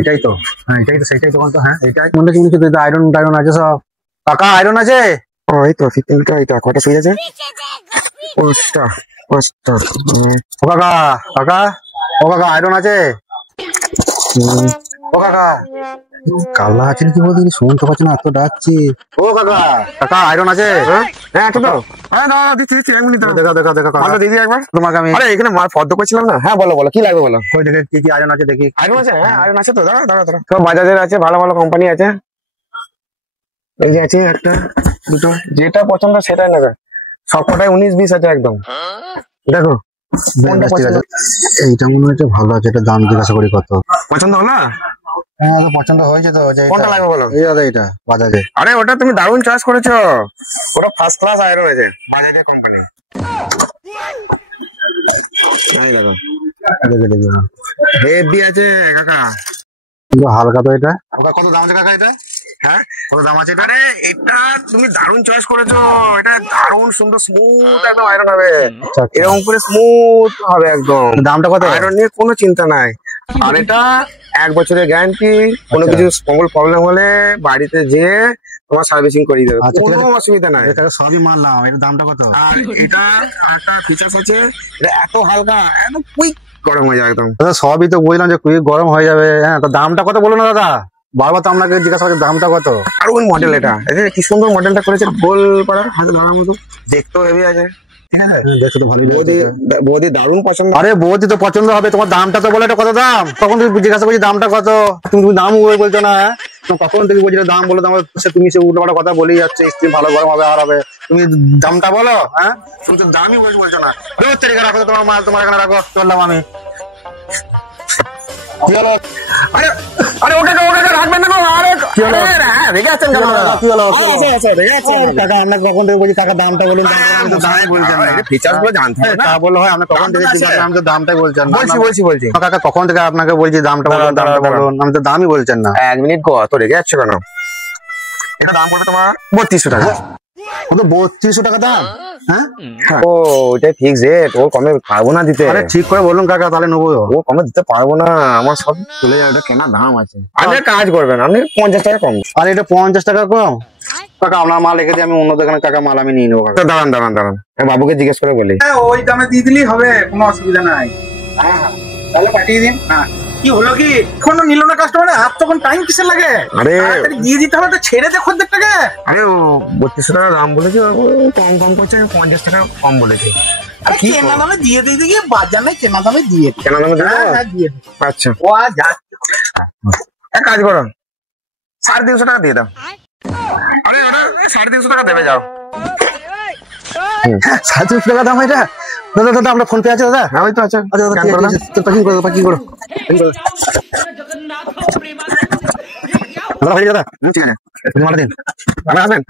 এটাই তো, হ্যাঁ এটাই তো, সেইটাই দোকান তো। হ্যাঁ এইটাই মনে হচ্ছে আয়রন টায়রন আছে সব। কাকা আয়রন আছে? ও এই তো ফিটিংটা, এইটা কটা সুইচ আছে? পাঁচটা। ও কাকা, কাকা ও কাকা আয়রন আছে? ও কাকা কাল্লা আছেন কি বলতে শুনতে পাচ্ছি না, এত ডাকছি। ও কাকা, কাকা আয়রন আছে? হ্যাঁ তো হ্যাঁ দাদা দিচ্ছি 1 মিনিট। দেখা দেখা দেখা মালটা দিদি একবার তোমাকে আমি। আরে এখানে মাল ফর্দ করছিলাম না। হ্যাঁ বলো বলো কি লাগবে বলো। ওই দেখে কি কি আয়রন আছে দেখি। আয়রন আছে? হ্যাঁ আয়রন আছে তো, দাঁড়া দাঁড়া দাঁড়া। সব বাজাজের আছে, ভালো ভালো কোম্পানি আছে। এই যে আছে একটা দুটো, যেটা পছন্দ সেটাই নেবে। সবকটাই 19-20 আছে একদম। দেখো ঠিক আছে, এইটা মনে হচ্ছে ভালো আছে। এটা দাম জিজ্ঞাসা করি কত। পছন্দ হলো? হ্যাঁ তো পছন্দ হয়েছে তো। কোনটা লাগবে বলো? এই দাদা এটা বাজাজে। আরে ওটা তুমি দারুণ চয়েস করেছো, ওটা ফার্স্ট ক্লাস আয়রন আছে বাজাজের কোম্পানি। এই দেখো দেখে দেখি হেভি আছে কাকা। হালকা তো এটা। কত দাম আছে কাকা এটা? হ্যাঁ কত দাম আছে এটা? আরে এটা তুমি দারুণ চয়েস করেছো, এটা দারুণ সুন্দর স্মুথ একদম আয়রন হবে। এরকম করে স্মুথ হবে একদম। দামটা কত? আয়রন নিয়ে কোনো চিন্তা নাই। আর এটা 1 বছরের গ্যারান্টি, কোনো কিছু প্রবলেম হলে বাড়িতে যেয়ে তোমার সার্ভিসিং করিয়ে দেবে, কোনো অসুবিধা নাই। সবই মানলাম, এটার দামটা কত? এটা একটা ফিচার্স আছে, এটা এত হালকা এত কুইক গরম হয়ে যায় একদম। দাদা সবই তো বুঝলাম যে কুইক গরম হয়ে যাবে। হ্যাঁ তো দামটা কত বলো না দাদা, বারবার তো আপনাকে জিজ্ঞাসা করছি দামটা কত। আর ওই মডেল, এটা কি সুন্দর মডেলটা করেছে, গোল পাড়ার হাতে ধরার মতো, দেখতেও হেভি আছে। দেখতে তো ভালোই লাগছে। বৌদি দারুণ পছন্দ। আরে বৌদি তো পছন্দ হবে, তোমার দামটা তো বলে এটা কত দাম। তখন তুমি জিজ্ঞাসা করছি দামটা কত, তুমি দাম বলছো না। কখন থেকে বলছি দাম বলো, তুমি সে উল্টো কথা বলেই যাচ্ছে, স্ত্রী ভালো গরম হবে আর হবে। তুমি দামটা বলো। হ্যাঁ তুমি তো দামই বলছো না। রাখো তোমার মাল, তোমার এখানে রাখো, চললাম আমি। কি হলো? আরে আরে ওটা রাখবেন না। আরে কি হলো? রেগে আছেন কেন? কি হলো? আচ্ছা রেগে আছেন টাকা আপনাকে কখন থেকে বলছি টাকা দামটা বলুন। দামই বলছেন না, ফিচার্স গুলো জানতে হবে না। তা বললো হয়, আমরা কখন থেকে আমি তো দামটাই বলছেন না। বলছি কাকা কখন থেকে আপনাকে বলছি দামটা বলুন, দামটা বলুন, আমি তো দামই বলছেন না। 1 মিনিট গো, তো রেগে যাচ্ছে কেন? এটা দাম পড়বে তোমার 3200 টাকা। কত 3200 টাকা দাম? হ্যাঁ ও ওটাই ফিক্স রেট, ও কমে পারবো না দিতে। আরে ঠিক করে বলুন কাকা, তাহলে নেবো। ও কমে দিতে পারবো না, আমার সব চলে যাবে, এটা কেনা দাম আছে। আপনি কাজ করবেন, আপনি 50 টাকা কম। আর এটা 50 টাকা কম? কাকা আপনার মাল রেখে দিয়ে আমি অন্য দোকানে কাকা মাল আমি নিয়ে নেবো। কাকা দাঁড়ান বাবুকে জিজ্ঞেস করে বলি। ওই দামে দিয়ে দিলেই হবে, কোনো অসুবিধা নাই। হ্যাঁ তাহলে পাঠিয়ে দিন। হ্যাঁ কি হলো কি, এখনো নিল না কাস্টমার? আর তখন টাইম কিসের লাগে? আরে দিয়ে দিতে হবে তো, ছেড়ে দে খদ্দেরটাকে। আরে ও 3200 টাকা দাম বলেছে, কম করছে, 50 টাকা কম বলেছে। আর কি কেনা দামে দিয়ে দিই গিয়ে, বাজার নাই কেনা দামে দিয়ে দিই। কেনা দামে দিয়ে দাও? হ্যাঁ দিয়ে দিই। আচ্ছা ও আর যাচ্ছে। এক কাজ করো, 350 টাকা দিয়ে দাও। আরে ওটা 350 টাকা দেবে, যাও। 350 টাকা দাম এটা? দাদা দাদা আমরা ফোন পে আছে দাদা? হ্যাঁ ওই তো আছে। আচ্ছা দাদা কি করো দাদা, হয়ে দাদা ঠিক আছে, তুমি মারা দিন। আপনি আসবেন।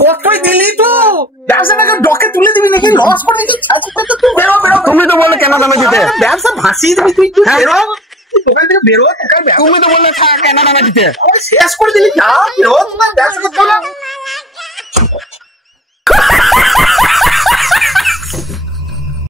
কতই দিলি তো, ব্যবসাটাকে ডকে তুলে দিবি নাকি? লস করে নাকি? তুই বেরো। তুমি তো বললে কেনা দামে দিতে। ব্যবসা ভাসিয়ে দিবি তুই, বেরো দোকান থেকে বেরো। তুমি তো বললে কেনা দামে দিতে। শেষ করে দিলি, যা বেরো, তোমার ব্যবসা করতে হবে।